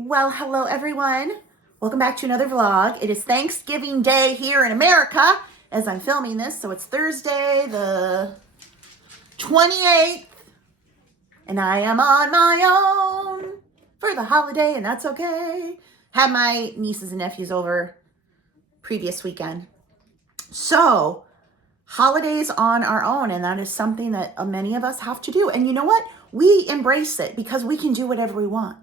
Well, hello everyone. Welcome back to another vlog. It is Thanksgiving Day here in America as I'm filming this. So it's Thursday the 28th and I am on my own for the holiday and that's okay. Had my nieces and nephews over previous weekend. So holidays on our own, and that is something that many of us have to do. And you know what? We embrace it because we can do whatever we want.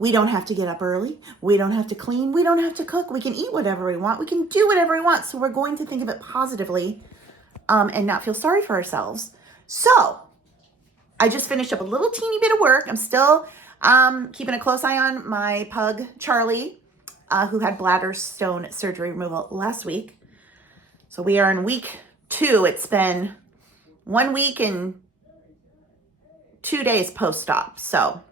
We don't have to get up early. We don't have to clean. We don't have to cook. We can eat whatever we want. We can do whatever we want. So we're going to think of it positively and not feel sorry for ourselves. So I just finished up a little teeny bit of work. I'm still keeping a close eye on my pug, Charlie, who had bladder stone surgery removal last week. So we are in week 2. It's been 1 week and 2 days post-op. So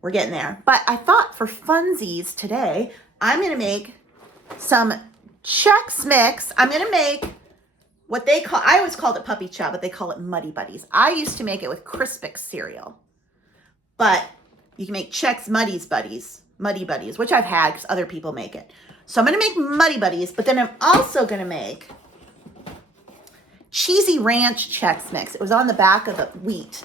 we're getting there. But I thought for funsies today, I'm going to make some Chex Mix. I'm going to make what they call, I always called it Puppy Chow, but they call it Muddy Buddies. I used to make it with Crispix cereal. But you can make Chex Muddy Buddies, which I've had because other people make it. So I'm going to make Muddy Buddies, but then I'm also going to make Cheesy Ranch Chex Mix. It was on the back of the wheat.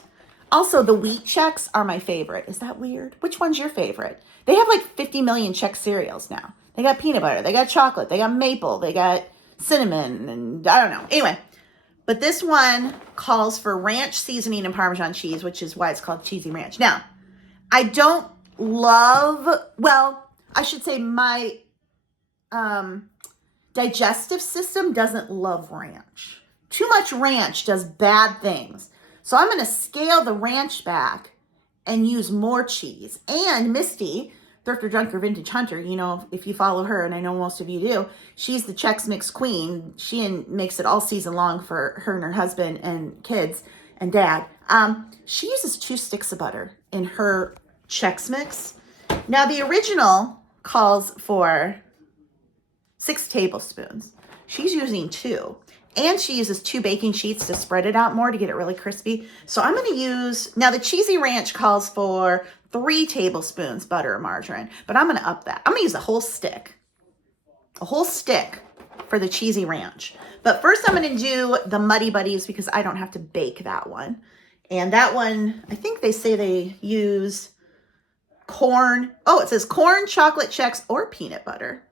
Also, the wheat Chex are my favorite. Is that weird? Which one's your favorite? They have like 50 million Chex cereals now. They got peanut butter, they got chocolate, they got maple, they got cinnamon, and I don't know. Anyway, but this one calls for ranch seasoning and Parmesan cheese, which is why it's called Cheesy Ranch. Now, I don't love, well, I should say my digestive system doesn't love ranch. Too much ranch does bad things. So I'm going to scale the ranch back and use more cheese. And Misty, Thrifter, Drunker, Vintage Hunter, you know, if you follow her, and I know most of you do, she's the Chex Mix queen. She makes it all season long for her and her husband and kids and dad. She uses 2 sticks of butter in her Chex Mix. Now, the original calls for 6 tablespoons. She's using 2. And she uses 2 baking sheets to spread it out more to get it really crispy. So I'm going to use, now the Cheesy Ranch calls for 3 tablespoons butter or margarine, but I'm going to up that. I'm going to use a whole stick for the Cheesy Ranch. But first I'm going to do the Muddy Buddies because I don't have to bake that one. And that one, I think they say they use corn. Oh, it says corn, chocolate Chex, or peanut butter.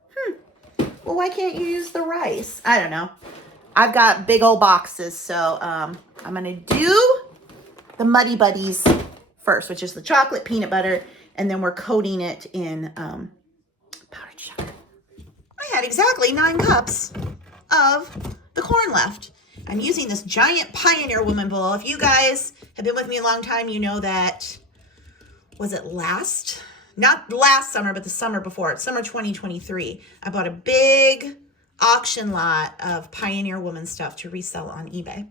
Well, why can't you use the rice? I don't know. I've got big old boxes, so I'm going to do the Muddy Buddies first, which is the chocolate peanut butter, and then we're coating it in powdered sugar. I had exactly 9 cups of the corn left. I'm using this giant Pioneer Woman bowl. If you guys have been with me a long time, you know that, was it not last summer, but the summer before, it's summer 2023. I bought a big auction lot of Pioneer Woman stuff to resell on eBay.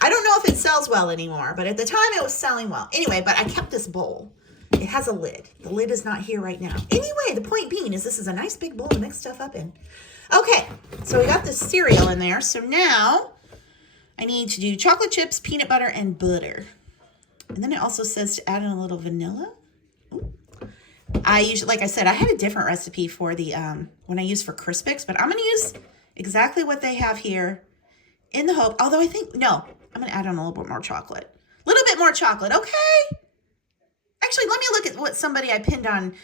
I don't know if it sells well anymore, but at the time it was selling well. Anyway, but I kept this bowl. It has a lid. The lid is not here right now. Anyway, the point being is this is a nice big bowl to mix stuff up in. Okay, so we got the cereal in there. So now I need to do chocolate chips, peanut butter, and butter. And then it also says to add in a little vanilla. Ooh. I usually, like I said, I had a different recipe for the, when I use for Crispix, but I'm going to use exactly what they have here in the hope, although I think, no, I'm going to add on a little bit more chocolate. A little bit more chocolate, okay? Actually, let me look at what somebody I pinned on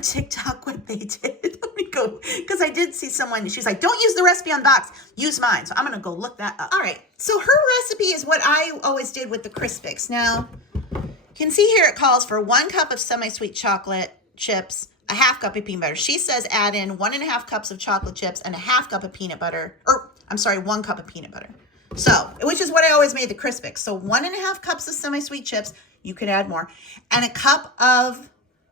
TikTok, what they did. Let me go, because I did see someone, she's like, don't use the recipe on the box, use mine. So I'm going to go look that up. All right, so her recipe is what I always did with the Crispix. Now, you can see here it calls for 1 cup of semi-sweet chocolate chips, a 1/2 cup of peanut butter. She says add in 1.5 cups of chocolate chips and a 1/2 cup of peanut butter, or I'm sorry, 1 cup of peanut butter. So, which is what I always made the Crispix. So 1.5 cups of semi-sweet chips, you could add more, and a cup of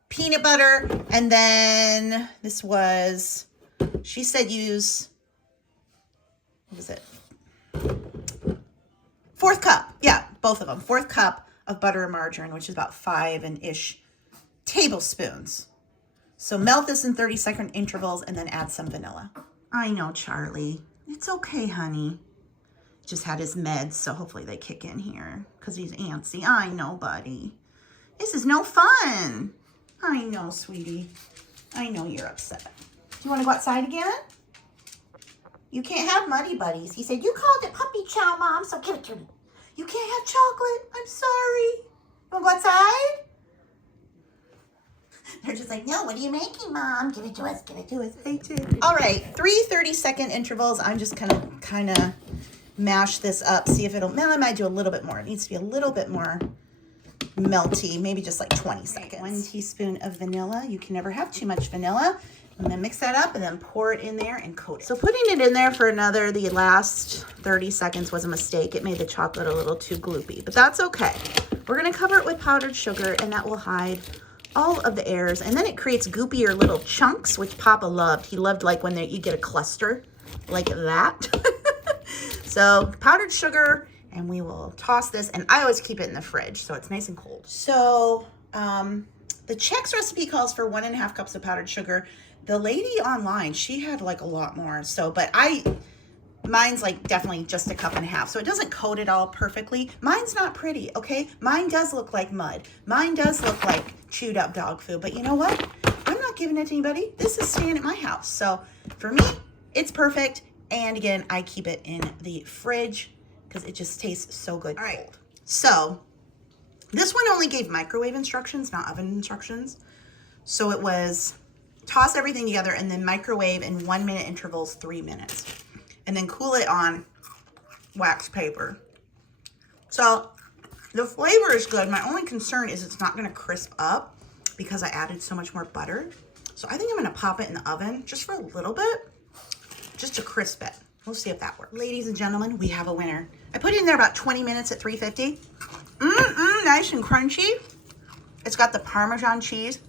peanut butter. And then this was, she said use, what was it? 4th cup. Yeah, both of them. 4th cup of butter and margarine, which is about 5-ish tablespoons. So melt this in 30-second intervals and then add some vanilla. I know, Charlie. It's okay, honey. Just had his meds, so hopefully they kick in here because he's antsy. I know, buddy. This is no fun. I know, sweetie. I know you're upset. Do you want to go outside again? You can't have Muddy Buddies. He said, you called it puppy chow, Mom, so give it to me. You can't have chocolate. I'm sorry. You want to go outside? They're just like, no, what are you making, Mom? Give it to us. Give it to us. They did. All right, 3 30-second intervals. I'm just going to kind of mash this up, see if it'll, I might do a little bit more. It needs to be a little bit more melty, maybe just like 20 seconds. 1 teaspoon of vanilla. You can never have too much vanilla. And then mix that up and then pour it in there and coat it. So putting it in there for the last 30 seconds was a mistake. It made the chocolate a little too gloopy, but that's okay. We're gonna cover it with powdered sugar and that will hide all of the airs. And then it creates goopier little chunks, which Papa loved. He loved like when you get a cluster like that. So powdered sugar, and we will toss this. And I always keep it in the fridge so it's nice and cold. So the Chex recipe calls for 1.5 cups of powdered sugar. The lady online, she had like a lot more. So, but mine's like definitely just 1.5 cups. So it doesn't coat it all perfectly. Mine's not pretty, okay? Mine does look like mud. Mine does look like chewed up dog food. But you know what? I'm not giving it to anybody. This is staying at my house. So for me, it's perfect. And again, I keep it in the fridge because it just tastes so good. All right. So this one only gave microwave instructions, not oven instructions. So it was toss everything together and then microwave in 1-minute intervals, 3 minutes. And then cool it on wax paper. So the flavor is good. My only concern is it's not gonna crisp up because I added so much more butter. So I think I'm gonna pop it in the oven just for a little bit, just to crisp it. We'll see if that works. Ladies and gentlemen, we have a winner. I put it in there about 20 minutes at 350. Nice and crunchy. It's got the Parmesan cheese.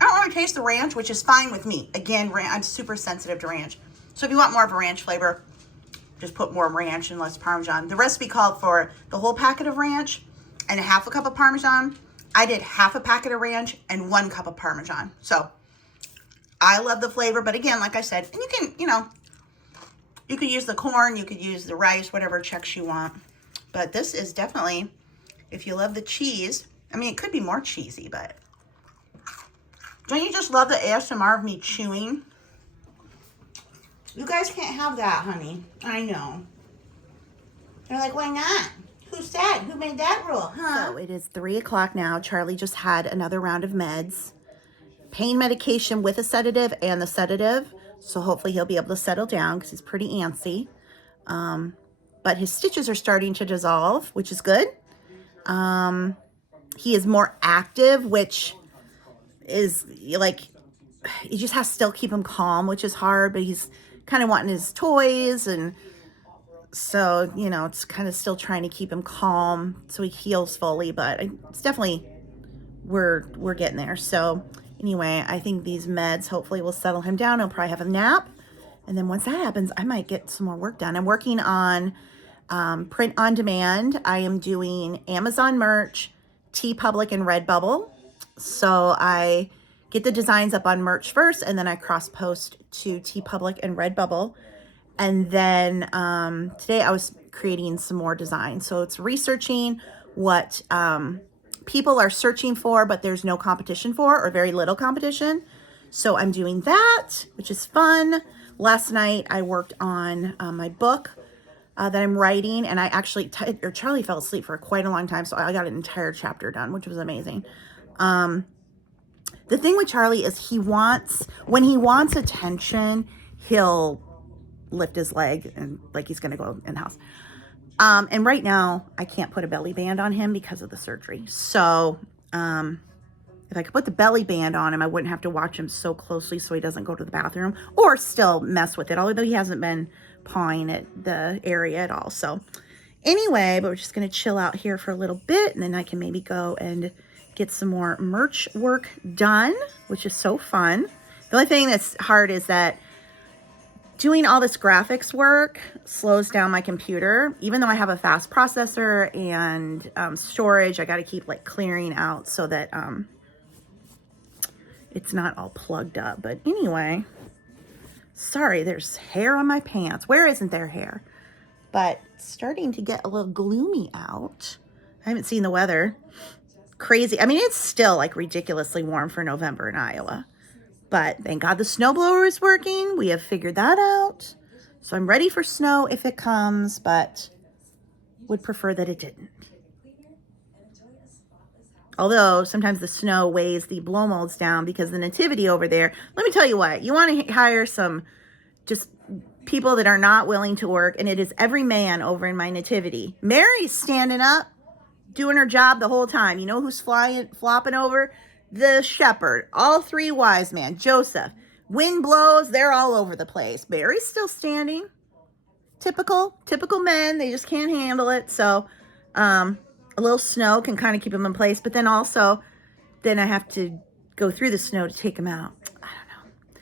I don't really taste the ranch, which is fine with me. Again, I'm super sensitive to ranch. So if you want more of a ranch flavor, just put more ranch and less Parmesan. The recipe called for the whole packet of ranch and 1/2 cup of Parmesan. I did 1/2 packet of ranch and 1 cup of Parmesan. So I love the flavor, but again, like I said, and you can, you could use the corn, you could use the rice, whatever Chex you want. But this is definitely, if you love the cheese, I mean, it could be more cheesy, but don't you just love the ASMR of me chewing? You guys can't have that, honey. I know. They're like, why not? Who said? Who made that rule, huh? So it is 3 o'clock now. Charlie just had another round of meds. Pain medication with a sedative and the sedative. So hopefully he'll be able to settle down because he's pretty antsy. But his stitches are starting to dissolve, which is good. He is more active, which is like, you just have to still keep him calm, which is hard, but he's kind of wanting his toys. And so, it's kind of still trying to keep him calm so he heals fully, but it's definitely, we're getting there. So anyway, I think these meds hopefully will settle him down. He'll probably have a nap. And then once that happens, I might get some more work done. I'm working on print on demand. I am doing Amazon merch, TeePublic, and Redbubble. So I get the designs up on merch first, and then I cross post to TeePublic and Redbubble. And then today I was creating some more designs. So it's researching what people are searching for, but there's no competition for, or very little competition. So I'm doing that, which is fun. Last night I worked on my book that I'm writing, and I actually, Charlie fell asleep for quite a long time, so I got an entire chapter done, which was amazing. The thing with Charlie is when he wants attention, he'll lift his leg and like he's gonna go in the house. And right now I can't put a belly band on him because of the surgery. So if I could put the belly band on him, I wouldn't have to watch him so closely so he doesn't go to the bathroom or still mess with it, although he hasn't been pawing at the area at all. So anyway, but we're just gonna chill out here for a little bit, and then I can maybe go and get some more merch work done, which is so fun. The only thing that's hard is that doing all this graphics work slows down my computer. Even though I have a fast processor and storage, I got to keep like clearing out so that it's not all plugged up. But anyway, sorry, there's hair on my pants. Where isn't there hair? But it's starting to get a little gloomy out. I haven't seen the weather. crazy. I mean, it's still like ridiculously warm for November in Iowa. But thank God the snowblower is working. We have figured that out. So I'm ready for snow if it comes, but would prefer that it didn't. Although sometimes the snow weighs the blow molds down because the nativity over there, let me tell you what, you want to hire some just people that are not willing to work, and it is every man over in my nativity. Mary's standing up, doing her job the whole time. You know who's flopping over? The shepherd. All three wise men. Joseph. Wind blows, they're all over the place. Mary's still standing. Typical men. They just can't handle it. So a little snow can kind of keep them in place. But then also, then I have to go through the snow to take them out. I don't know.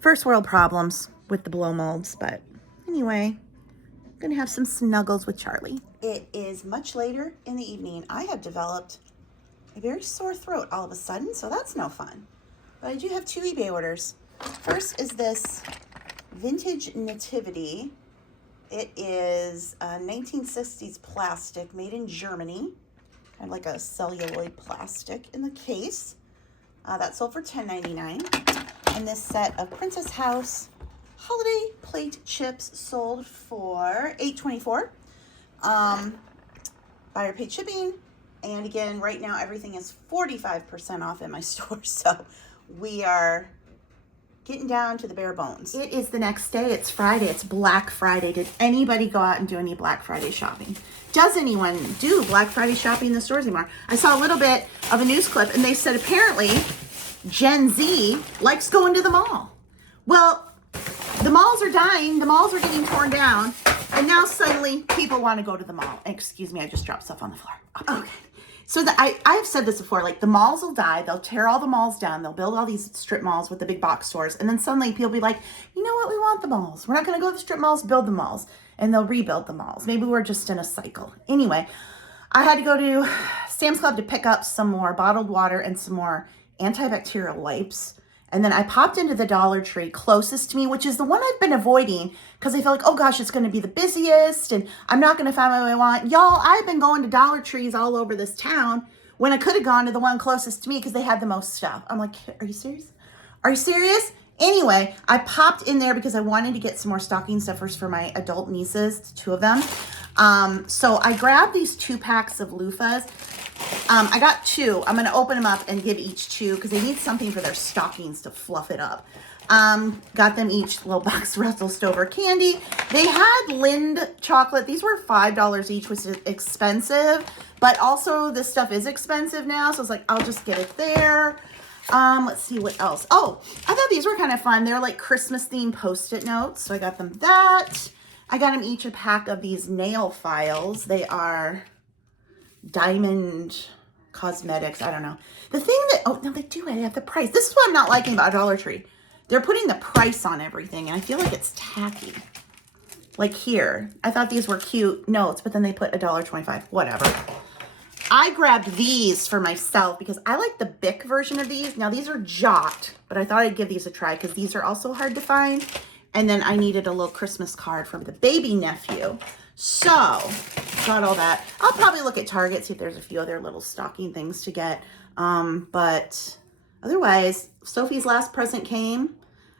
First world problems with the blow molds. But anyway, I'm going to have some snuggles with Charlie. It is much later in the evening. I have developed a very sore throat all of a sudden, so that's no fun. But I do have 2 eBay orders. First is this vintage nativity. It is a 1960s plastic made in Germany, kind of like a celluloid plastic in the case. That sold for $10.99. And this set of Princess House holiday plate chips sold for $8.24. Buyer paid shipping. And again, right now everything is 45% off in my store. So we are getting down to the bare bones. It is the next day. It's Friday. It's Black Friday. Did anybody go out and do any Black Friday shopping? Does anyone do Black Friday shopping in the stores anymore? I saw a little bit of a news clip and they said apparently Gen Z likes going to the mall. Well, the malls are dying. The malls are getting torn down. And now suddenly people want to go to the mall. Excuse me, I just dropped stuff on the floor. Okay. So I've said this before, like the malls will die. They'll tear all the malls down. They'll build all these strip malls with the big box stores. And then suddenly people will be like, you know what? We want the malls. We're not going to go to the strip malls, build the malls. And they'll rebuild the malls. Maybe we're just in a cycle. Anyway, I had to go to Sam's Club to pick up some more bottled water and some more antibacterial wipes. And then I popped into the Dollar Tree closest to me, which is the one I've been avoiding because I feel like, oh gosh, it's going to be the busiest and I'm not going to find what I want. Y'all, I've been going to Dollar Trees all over this town when I could have gone to the one closest to me because they had the most stuff. I'm like, are you serious? Are you serious? Anyway, I popped in there because I wanted to get some more stocking stuffers for my adult nieces, 2 of them. So I grabbed these 2 packs of loofahs. I got 2. I'm going to open them up and give each 2 because they need something for their stockings to fluff it up. Got them each little box of Russell Stover candy. They had Lind chocolate. These were $5 each, which is expensive, but also this stuff is expensive now. So I was like, I'll just get it there. Let's see what else. Oh, I thought these were kind of fun. They're like Christmas themed Post-it notes. So I got them that. I got them each a pack of these nail files. They are Diamond Cosmetics. I don't know. The thing that, oh, no, they do have the price. This is what I'm not liking about Dollar Tree. They're putting the price on everything, and I feel like it's tacky. Like here, I thought these were cute notes, but then they put $1.25. Whatever. I grabbed these for myself because I like the Bic version of these. Now, these are Jot, but I thought I'd give these a try because these are also hard to find. And then I needed a little Christmas card from the baby nephew. So, got all that. I'll probably look at Target, see if there's a few other little stocking things to get. But otherwise, Sophie's last present came.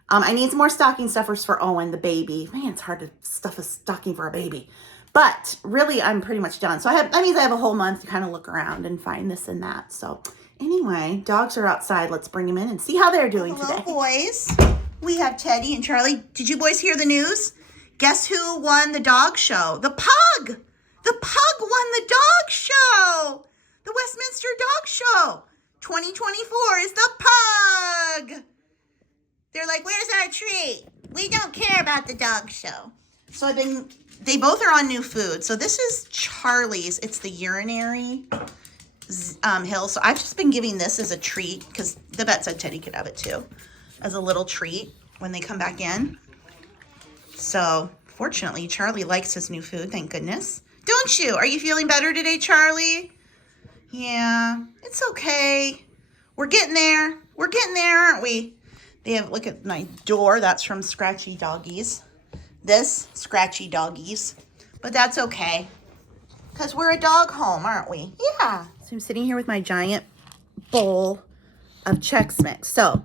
I need some more stocking stuffers for Owen, the baby. Man, it's hard to stuff a stocking for a baby. But really, I'm pretty much done. So that means I have a whole month to kind of look around and find this and that. So anyway, dogs are outside. Let's bring them in and see how they're doing today. Hello, boys. We have Teddy and Charlie. Did you boys hear the news? Guess who won the dog show? The pug! The pug won the dog show! The Westminster Dog Show 2024 is the pug! They're like, where's our treat? We don't care about the dog show. So they both are on new food. So this is Charlie's. It's the urinary hill. So I've just been giving this as a treat because the vet said Teddy could have it too. As a little treat when they come back in. So, fortunately, Charlie likes his new food, thank goodness. Don't you? Are you feeling better today, Charlie? Yeah, it's okay. We're getting there. We're getting there, aren't we? They have, look at my door. That's from Scratchy Doggies. This, Scratchy Doggies. But that's okay. Because we're a dog home, aren't we? Yeah. So I'm sitting here with my giant bowl of Chex Mix. So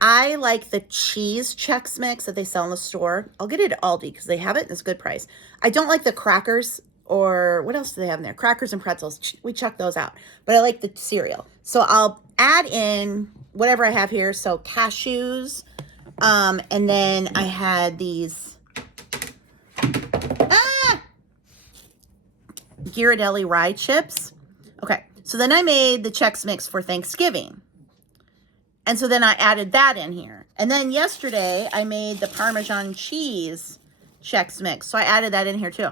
I like the cheese Chex Mix that they sell in the store. I'll get it at Aldi because they have it and it's a good price. I don't like the crackers, or what else do they have in there? Crackers and pretzels. We chuck those out. But I like the cereal. So I'll add in whatever I have here. So cashews. And then I had these Ghirardelli rye chips. Okay. So then I made the Chex Mix for Thanksgiving. And so then I added that in here. And then yesterday I made the Parmesan cheese Chex Mix. So I added that in here too.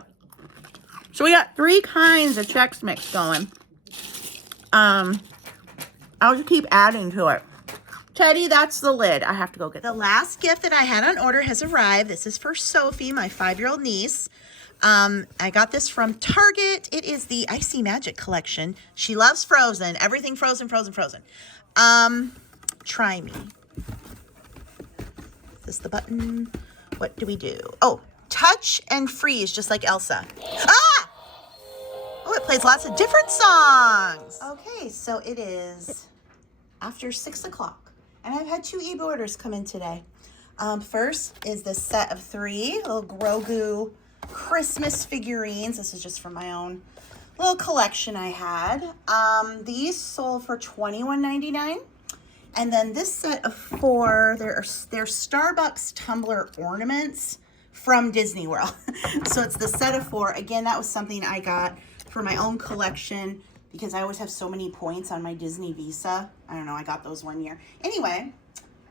So we got 3 kinds of Chex Mix going. I'll just keep adding to it. Teddy, that's the lid. I have to go get the last gift that I had on order has arrived. This is for Sophie, my 5-year-old niece. I got this from Target. It is the Icy Magic collection. She loves Frozen. Everything Frozen, Frozen, Frozen. Try me. Is this the button? What do we do? Oh, touch and freeze, just like Elsa. Ah! Oh, it plays lots of different songs. Okay, so it is after 6 o'clock, and I've had 2 e-orders come in today. First is this set of 3 little Grogu Christmas figurines. This is just from my own little collection I had. These sold for $21.99. And then this set of 4, they're Starbucks tumbler ornaments from Disney World. So it's the set of 4. Again, that was something I got for my own collection because I always have so many points on my Disney Visa. I don't know, I got those one year. Anyway,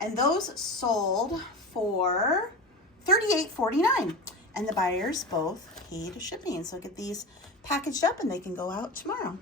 and those sold for $38.49. And the buyers both paid shipping. So get these packaged up and they can go out tomorrow.